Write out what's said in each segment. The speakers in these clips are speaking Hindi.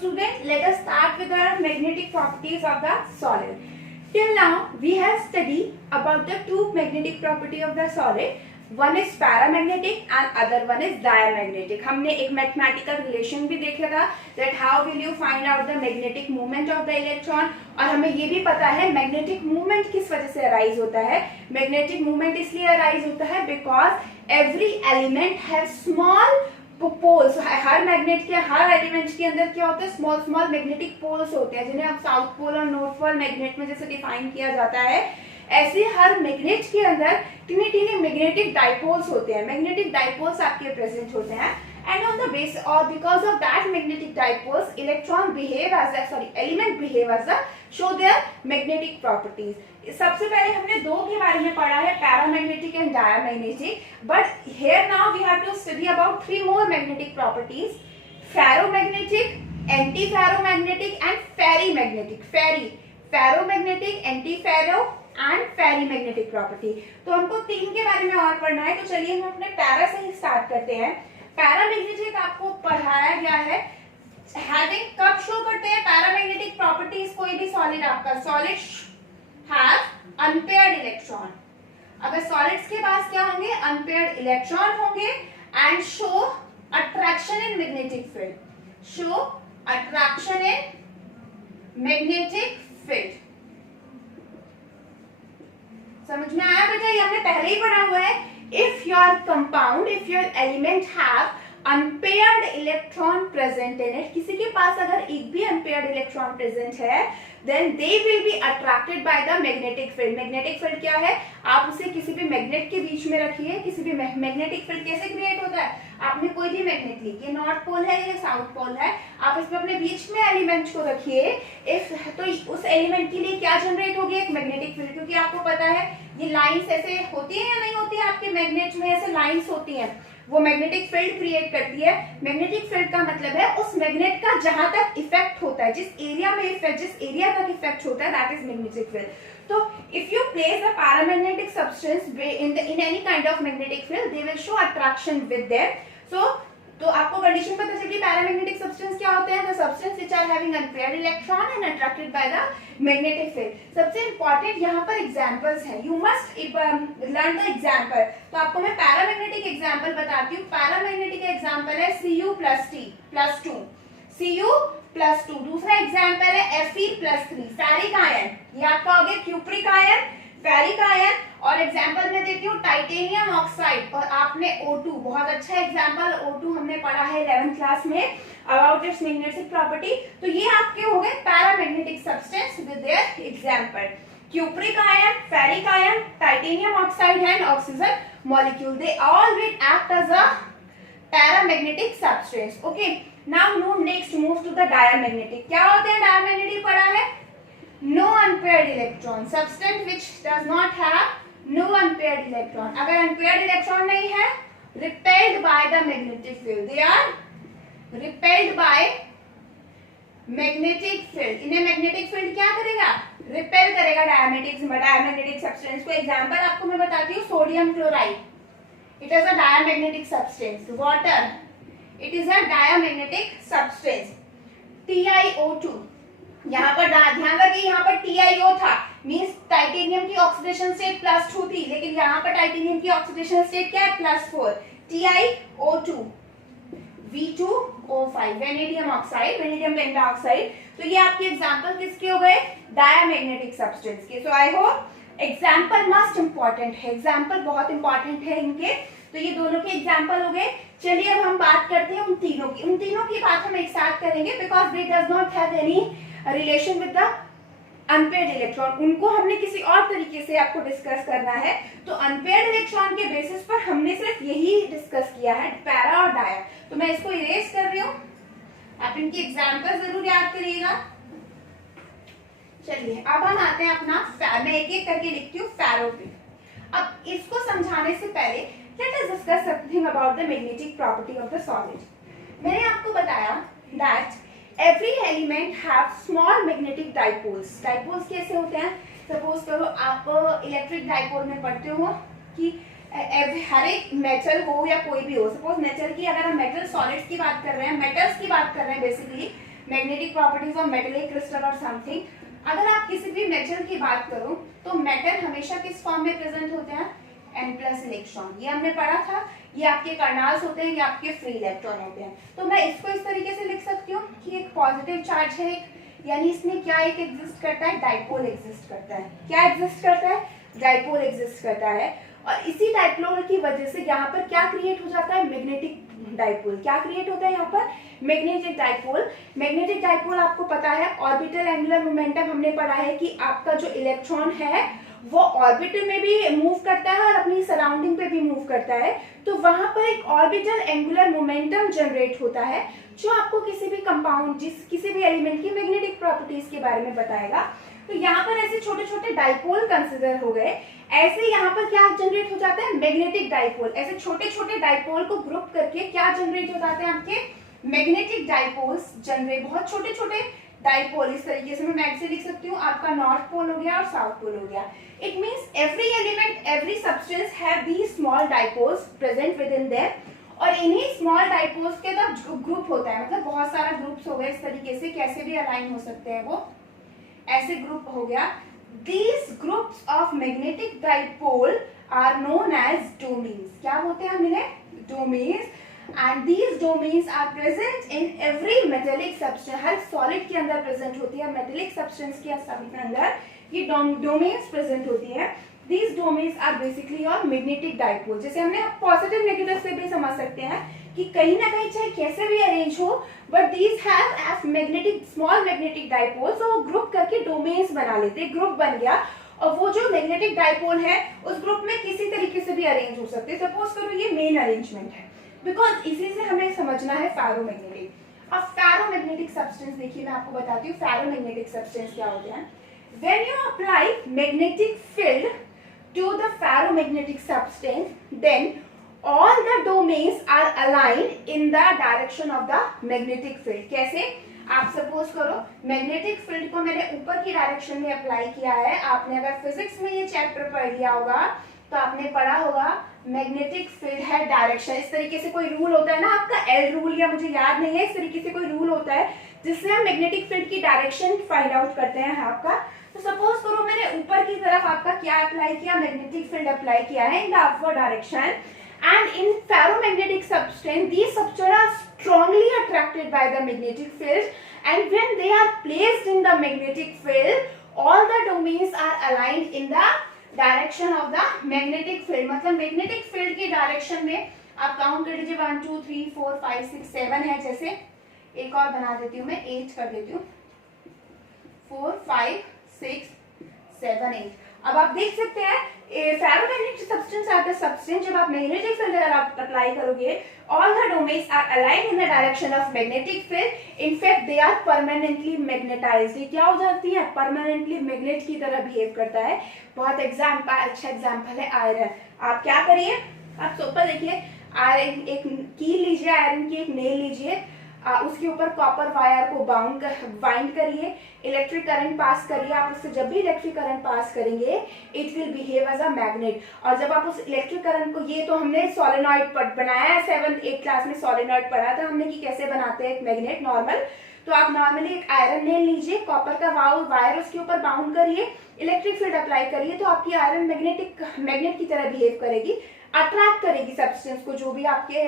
student, let us start with the magnetic properties of the solid. Till now we have studied about the two magnetic property of the solid. One is paramagnetic and other one is diamagnetic. हमने एक mathematical relation भी देखा था that how will you find out the magnetic movement of the electron, और हमें ये भी पता है magnetic movement किस वजह से arise होता है. Magnetic movement इसलिए arise होता है because every element has small poles. हर मैग्नेट के हर एलिमेंट के अंदर क्या होता है, स्मॉल स्मॉल मैग्नेटिक पोल्स होते हैं, जिन्हें हम साउथ पोल और नॉर्थ पोल मैग्नेट में जैसे डिफाइन किया जाता है, ऐसे हर मैग्नेट के अंदर टिनी टिनी मैग्नेटिक डाइपोल्स होते हैं. मैग्नेटिक डाइपोल्स आपके प्रेजेंट होते हैं and on the base or because of that magnetic dipoles electron behave as a element behave as a show their magnetic properties. सबसे पहले हमने दो के बारे में पढ़ा है, paramagnetic and diamagnetic, but here now we have to study about three more magnetic properties: ferromagnetic, anti ferromagnetic and ferrimagnetic. Ferromagnetic, anti ferro and ferrimagnetic property. तो हमको तीन के बारे में और पढ़ना है, तो चलिए हम अपने पैरा से ही स्टार्ट करते हैं. पैरामैग्नेटिक आपको पढ़ाया गया है, हैविंग कब शो करते हैं पैरामैग्नेटिक प्रॉपर्टीज. कोई भी सॉलिड आपका सॉलिड हैव अनपेयर्ड इलेक्ट्रॉन. अगर सॉलिड्स के पास क्या होंगे, अनपेयर्ड इलेक्ट्रॉन होंगे and show attraction in magnetic field. Show attraction in magnetic field. समझ में आया बेटा, ये हमने पहले ही पढ़ा हुआ है. If your compound, if your element have unpaired electron present in it, किसी के पास अगर एक भी unpaired electron present है, then they will be attracted by the magnetic field. Magnetic field क्या है, आप उसे किसी भी मैग्नेट के बीच में रखिए. किसी भी मैग्नेटिक फील्ड कैसे क्रिएट होता है, आपने कोई भी मैग्नेट ली, ये नॉर्थ पोल है या साउथ पोल है, आप इसमें अपने बीच में एलिमेंट को रखिए, तो उस एलिमेंट के लिए क्या जनरेट होगी, एक मैग्नेटिक फील्ड. क्योंकि आपको पता है ये लाइंस ऐसे होती है या नहीं होती है, आपके मैग्नेट में ऐसे लाइंस होती हैं, वो मैग्नेटिक फील्ड क्रिएट करती है. मैग्नेटिक फील्ड का मतलब है उस मैग्नेट का जहां तक इफेक्ट होता है, जिस एरिया में इफेक्ट, जिस एरिया तक इफेक्ट होता है, दैट इज मैग्नेटिक फील्ड. तो if you place a paramagnetic substance in any kind of magnetic field, they will show attraction with them. तो आपको कंडीशन पता चली पैरामैग्नेटिक सब्सटेंस क्या होते हैं, the substance which are having unpaired electron and attracted by the magnetic field. सबसे इंपॉर्टेंट यहाँ पर एग्जांपल्स हैं, you must learn the example. तो आपको मैं पैरामैग्नेटिक एग्जांपल बताती हूँ. पैरामैग्नेटिक एग्जांपल है Cu+T+2, Cu+2. दूसरा एग्जांपल है Fe+3, फेरिक आयन. ये आपका हो गया क्यूप्रिक आयन, फेरिक आयन. और एग्जांपल मैं देती हूँ टाइटेनियम ऑक्साइड, और आपने O2, बहुत अच्छा एग्जांपल O2 हमने पढ़ा है 11th क्लास में अबाउट इट्स मैग्नेटिक प्रॉपर्टी. तो ये आपके हो गए paramagnetic substance with their example. Cupric ion, ferric ion, titanium oxide and oxygen molecule, they all will act as a paramagnetic substance. Okay, now move to the diamagnetic. क्या होते हैं डायमैग्नेटिक पढ़ा है, no unpaired electron, substance which does not have no unpaired electron. अगर unpaired electron नहीं है, repelled by the magnetic field, they are repelled by magnetic field. इन्हें magnetic field क्या करेगा, repel करेगा डायमैग्नेटिक सब्सटेंस को. एग्जांपल आपको मैं बताती हूँ, sodium chloride, it is a diamagnetic substance. Water, it is a diamagnetic substance. TiO2, यहाँ पर ध्यान रखिए, यहाँ पर TiO था, मींस टाइटेनियम की ऑक्सीडेशन स्टेट +2 थी, लेकिन यहाँ पर टाइटेनियम की ऑक्सीडेशन स्टेट क्या है, +4. TiO2, V2O5, vanadium oxide, vanadium pentoxide. तो ये आपके एग्जांपल किसके हो गए, डायमैग्नेटिक सब्सटेंस के. So I hope example must important है, एग्जांपल बहुत इंपॉर्टेंट है इनके. तो ये दोनों के एग्जांपल हो गए. चलिए अब हम बात करते हैं उन तीनों की बात हम एक साथ करेंगे, because they does not have any relation with the unpaired electron. उनको हमने किसी और तरीके से आपको डिस्कस करना है. तो अनपेयर्ड इलेक्ट्रॉन के बेसिस पर हमने सिर्फ यही डिस्कस किया है, पैरा और डाया. तो मैं इसको इरेज कर रही हूँ, आप इनकी एग्जांपल जरूर याद करिएगा. चलिए अब हम आते हैं अपना, मैं एक एक करके लिखती हूँ फेरो पे. अब इसको समझाने से पहले let us discuss something about the magnetic property of the solid. मैंने आपको बताया that every element have small magnetic dipoles. Dipoles कैसे होते हैं, सपोज करो आप इलेक्ट्रिक डाइपोल में पढ़ते हो कि हर एक मेटल हो या कोई भी हो, सपोज मेटल की, अगर हम मेटल सॉलिड्स की बात कर रहे हैं, मेटल्स की बात कर रहे हैं, basically magnetic properties of metallic crystal और समथिंग। अगर आप किसी भी मेटल की बात करो तो मेटल हमेशा किस फॉर्म में प्रेजेंट होते हैं, n+ इलेक्ट्रॉन। ये हमने पढ़ा था, ये आपके कर्नल्स होते हैं, ये आपके फ्री इलेक्ट्रॉन होते हैं। तो मैं इसको इस तरीके से लिख सकती हूँ कि एक पॉजिटिव चार्ज है, यानी इसमें क्या एक एग्जिस्ट करता है, डाइपोल एग्जिस्ट करता है। क्या एग्जिस्ट करता है, डाइपोल एग्जिस्ट करता है। और इसी डाइपोल की वजह से यहाँ पर क्या क्रिएट हो जाता है, मैग्नेटिक डाइपोल। क्या क्रिएट होता है यहाँ पर, मैग्नेटिक डाइपोल। मैग्नेटिक डाइपोल आपको पता है ऑर्बिटल एंगुलर मोमेंटम हमने पढ़ा है कि आपका जो इलेक्ट्रॉन है वो ऑर्बिट में भी मूव करता है और अपनी सराउंडिंग पे भी मूव करता है। तो वहां पर एक ऑर्बिटल एंगुलर मोमेंटम जनरेट होता है जो आपको किसी भी कंपाउंड, किसी भी एलिमेंट की मैग्नेटिक प्रॉपर्टीज के बारे में बताएगा। तो यहाँ पर ऐसे छोटे छोटे डाइपोल कंसिडर हो गए। ऐसे यहाँ पर क्या जनरेट हो जाता है, मैग्नेटिक डाइपोल। ऐसे छोटे छोटे डाइपोल को ग्रुप करके क्या जनरेट हो जाते हैं, आपके मैग्नेटिक डाइपोल्स जनरेट। बहुत छोटे छोटे डाइपोल, इस तरीके से मैं ऐसे लिख सकती हूँ, आपका नॉर्थ पोल हो गया और साउथ पोल हो गया। It means every element, every substance have these small dipoles present with in their. और इन्हीं स्मॉल डाइपोल्स के तब ग्रुप होता है, मतलब बहुत सारा ग्रुप्स हो गए इस तरीके से, कैसे भी अलाइन हो सकते हैं वो, ऐसे ग्रुप हो गया। These groups of magnetic dipole are known as domains. क्या होते हैं हमने, domains, and these domains are present in every metallic substance. Her solid के अंदर present होती है, metallic substance के अंदर ये domains present होती है। These domains are basically your magnetic dipole. जैसे हमने पॉजिटिव नेगेटिव से भी समझ सकते हैं कि कहीं ना कहीं चाहे कैसे भी अरेंज हो, but these have magnetic, small magnetic dipole, तो वो ग्रुप करके डोमेन्स बना लेते, ग्रुप बन गया। और वो जो मैग्नेटिक डाइपोल है उस ग्रुप में किसी तरीके से भी अरेंज हो सकते हैं। सपोज करो ये मेन अरेंजमेंट है, बिकॉज इसी से हमें समझना है फेरोमैग्नेटिक। अब फेरोमैग्नेटिक सब्सटेंस देखिए, मैं आपको बताती हूँ फेरोमैग्नेटिक सब्सटेंस क्या होते हैं। When you apply magnetic field to the ferromagnetic substance, then all the domains are aligned in the direction of the magnetic field. कैसे, आप सपोज करो मैग्नेटिक फील्ड को मैंने ऊपर की डायरेक्शन में अप्लाई किया है। आपने अगर फिजिक्स में ये चैप्टर पढ़ लिया होगा तो आपने पढ़ा होगा मैग्नेटिक फील्ड है डायरेक्शन। इस तरीके से कोई रूल होता है ना आपका, एल रूल, या मुझे याद नहीं है, इस तरीके से कोई रूल होता है जिससे हम मैग्नेटिक फील्ड की डायरेक्शन फाइंड आउट करते हैं आपका। तो सपोज करो मैंने ऊपर की तरफ आपका क्या अप्लाई किया, मैग्नेटिक फील्ड अप्लाई किया है in the upward direction, and in ferromagnetic substance these substances are strongly attracted by the magnetic field, and when they are placed in the magnetic field all the domains are aligned in the direction of the magnetic field। मतलब मैग्नेटिक फील्ड की डायरेक्शन में आप काउंट कर लीजिए, 1 2 3 4 5 6 7 है। जैसे एक और बना देती हूँ मैं, 8 कर देती हूँ, 4 5 6 7 8। अब आप देख सकते हैं ferromagnetic substance are the substance, जब आप मैग्नेटिक फील्ड अगर आप अप्लाई करोगे, all the domains are aligned in the direction of magnetic field. In fact they are permanently magnetised. ये क्या हो जाती है, परमानेंटली मैग्नेट की तरह बिहेव करता है। बहुत अच्छा एग्जांपल है आयरन। आप क्या करिए, आप सोपर देखिए, आयरन एक कील लीजिए, आयरन की एक नेल लीजिए, उसके ऊपर कॉपर वायर को बाइंड करिए, इलेक्ट्रिक करंट पास करिए। आप उससे जब भी इलेक्ट्रिक करंट पास करेंगे it will behave as a magnet. और जब आप उस इलेक्ट्रिक करंट को, ये तो हमने सोलेनॉइड बनाया है, 7th 8th क्लास में सोलेनॉइड पढ़ा था हमने कि कैसे बनाते हैं एक मैग्नेट नॉर्मल। तो आप नॉर्मली एक आयरन नेल लीजिए, कॉपर का वायर उसके ऊपर बाउंड करिए, इलेक्ट्रिक फील्ड अप्लाई करिए, तो आपकी आयरन मैग्नेट की तरह बिहेव करेगी, अट्रैक्ट करेगी सब्सटेंस को। जो भी आपके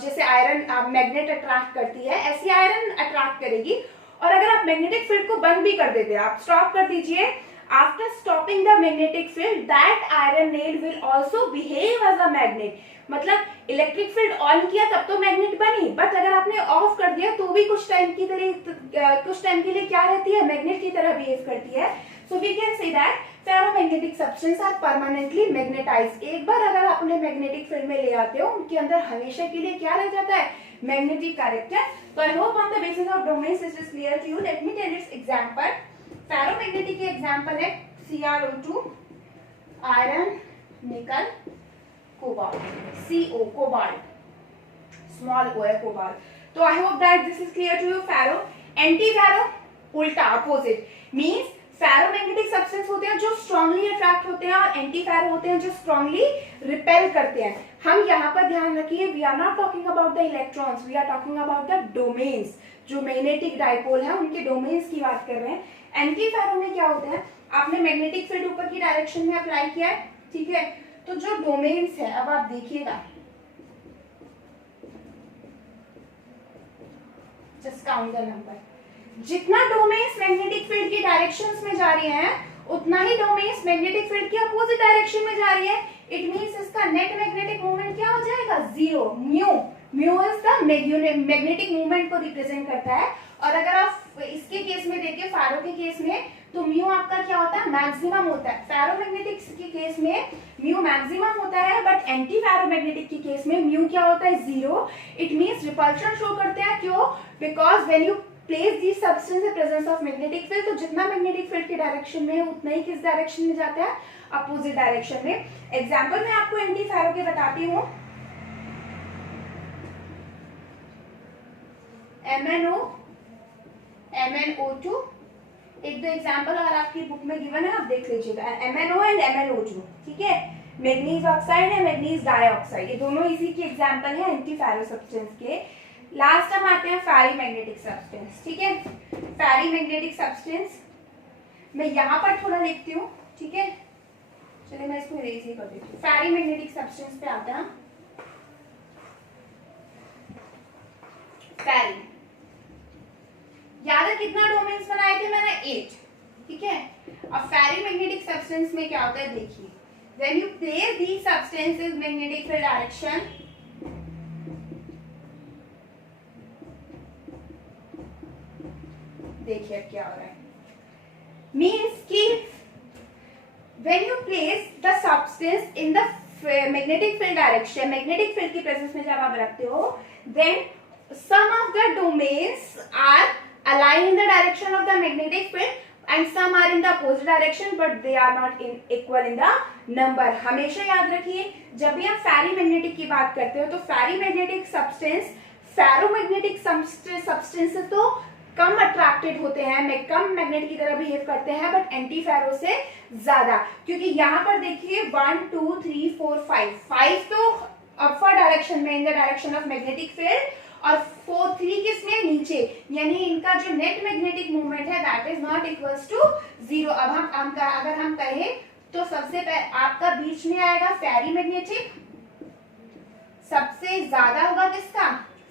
जैसे आयरन मैग्नेट अट्रैक्ट करती है, ऐसी आयरन अट्रैक्ट करेगी। और अगर आप मैग्नेटिक फील्ड को बंद भी कर देते हैं, आप स्टॉप कर दीजिए, after stopping the magnetic field that iron nail will also behave as a magnet. मतलब इलेक्ट्रिक फील्ड ऑन किया तब तो मैग्नेट बनी, बट अगर आपने ऑफ कर दिया तो भी कुछ टाइम के लिए क्या रहती है, मैग्नेट की तरह बिहेव करती है। So we can say that ferromagnetic substance are permanently magnetised. एक बार अगर आप उन्हें मैग्नेटिक फील्ड में ले आते हो, उनके अंदर हमेशा के लिए क्या रह जाता है, मैग्नेटिक कैरेक्टर। तो I hope on the basis of domains it is clear to you. Let me tell its example. Ferromagnetic के एग्जांपल है CrO2, iron, nickel, cobalt, CO, cobalt, small O है कोबाल्ट। तो I hope that this is clear to you. Ferro, anti ferro, उल्टा अपोजिट, मींस फेरोमैग्नेटिक सब्सटेंस होते हैं जो स्ट्रांगली अट्रैक्ट होते हैं और एंटी फेरो होते हैं जो स्ट्रांगली रिपेल करते हैं। हम यहाँ पर ध्यान रखिए, we are not talking about the electrons, we are talking about the domains. जो मैग्नेटिक डाइपोल है उनके डोमेन्स की बात कर रहे हैं। एंटी फेरो में क्या होता है, आपने मैग्नेटिक फील्ड ऊपर की डायरेक्शन में अप्लाई किया है, ठीक है, तो जो डोमेन्स है, अब आप देखिएगा, जस्ट काउंट द नंबर, जितना डोमेन्स मैग्नेटिक फील्ड की डायरेक्शंस में जा रही हैं उतना ही डोमेन्स मैग्नेटिक फील्ड की अपोजिट डायरेक्शन में जा रही है। इट मींस इसका नेट मैग्नेटिक मोमेंट क्या हो जाएगा, zero. Mu is the magnetic moment को रिप्रेजेंट करता है। और अगर आप इसके केस में देखें, फेरो के केस में, तो म्यू आपका क्या होता है, मैक्सिमम होता है। फेरोमैग्नेटिक के केस में म्यू मैक्सिमम होता है, बट एंटी फेरोमैग्नेटिक के केस में म्यू क्या होता है, zero. It means repulsion show करते हैं, क्यों, because when you place the substance in presence of magnetic field, तो जितना मैग्नेटिक फील्ड की डायरेक्शन में है उतना ही किस डायरेक्शन में जाता है, अपोजिट डायरेक्शन में। एग्जांपल मैं आपको एंटी फेरो के बताती हूँ। MnO, MnO2, एक दो एग्जांपल अगर आपकी बुक में गिवन है आप देख लीजिएगा, MnO एंड MnO2, ठीक है। मैग्नीज ऑक्साइड है, मैग्नीज डाइऑक्साइड, ये दोनों इसी के एग्जांपल है एंटी फेरो सब्सटेंस के। लास्ट हम आते हैं फेरीमैग्नेटिक सब्सटेंस, ठीक है। फेरीमैग्नेटिक सब्सटेंस मैं यहाँ पर थोड़ा लिखती हूँ, ठीक है, चलिए मैं इसको इरेज ही कर देती हूँ। फेरीमैग्नेटिक सब्सटेंस पे आता है। फेरी, याद है कितना डोमेन्स बनाए थे मैंने, 8, ठीक है। अब फेरीमैग्नेटिक सब्सटेंस में क्या होता है, देखिए, when you place these substances magnetic field direction, देखिए क्या हो रहा है, मीन्स कि when you place the substance in the magnetic field direction, magnetic field की प्रेजेंस में जब आप रखते हो, then some of the domains are aligned in the direction of the magnetic field and some are in the opposite direction but they are not equal in the number। हमेशा याद रखिए जब भी हम फेरीमैग्नेटिक की बात करते हो तो फेरीमैग्नेटिक सब्सटेंस फेरोमैग्नेटिक सब्सटेंस से तो कम अट्रैक्टेड होते हैं, कम मैग्नेट की तरह बिहेव करते हैं, बट एंटी फेरो से ज्यादा, क्योंकि यहाँ पर देखिए 1 2 3 4 5 तो अपवर्ड डायरेक्शन में in the direction of magnetic field, और 3 किसमें, नीचे, यानी इनका जो नेट मैग्नेटिक मूवमेंट है that is not equals to zero. अब हम अगर हम कहें तो सबसे पहले आपका बीच में आएगा फेरीमैग्नेटिक, सबसे ज्यादा होगा किसका,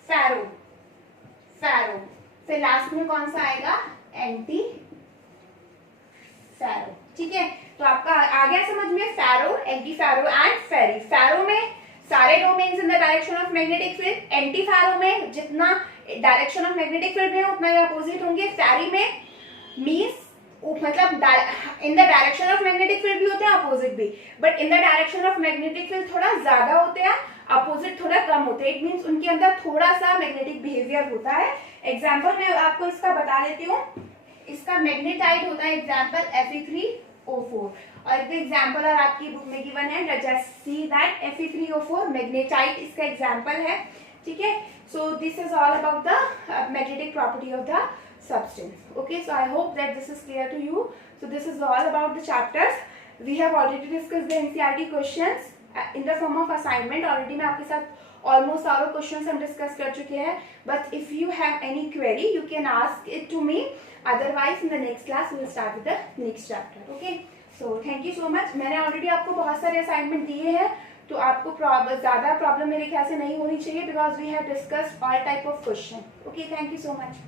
फेरो, फिर लास्ट में कौन सा आएगा, एंटी फेरो, ठीक है। तो आपका आ गया समझ में, फेरो, anti ferro and Pheri. Ferro में सारे domains in the direction of magnetic field, anti ferro में जितना डायरेक्शन ऑफ मैग्नेटिक फील्ड में उतना ही अपोजिट होंगे। फेरी में मींस मतलब इन the direction of magnetic field भी होते हैं, अपोजिट भी, but in the direction of magnetic field थोड़ा ज्यादा होते हैं, अपोजिट थोड़ा कम होते हैं। इट मींस उनके अंदर थोड़ा सा मैग्नेटिक बिहेवियर होता है। एग्जाम्पल मैं आपको इसका बता देती हूँ, इसका मैग्नेटाइट होता है एग्जाम्पल Fe3O4, और एक एग्जाम्पल और आपकी बुक में गिवन है, just see that Fe3O4 magnetite इसका एग्जाम्पल है, ठीक है। So this is all about the magnetic property of the substance. Okay, so I hope that this is clear to you. So this is all about the chapters. We have already discussed the NCERT questions in the form of assignment. Already मैं आपके साथ almost सारे questions हम discuss कर चुके हैं. But if you have any query, you can ask it to me. Otherwise, in the next class, we will start with the next chapter. Okay. So thank you so much. मैंने already आपको बहुत सारे assignment दिए हैं, तो आपको ज़्यादा प्रॉब्लम मेरे ख्याल से नहीं होनी चाहिए, because we have discussed all type of question. Okay. Thank you so much.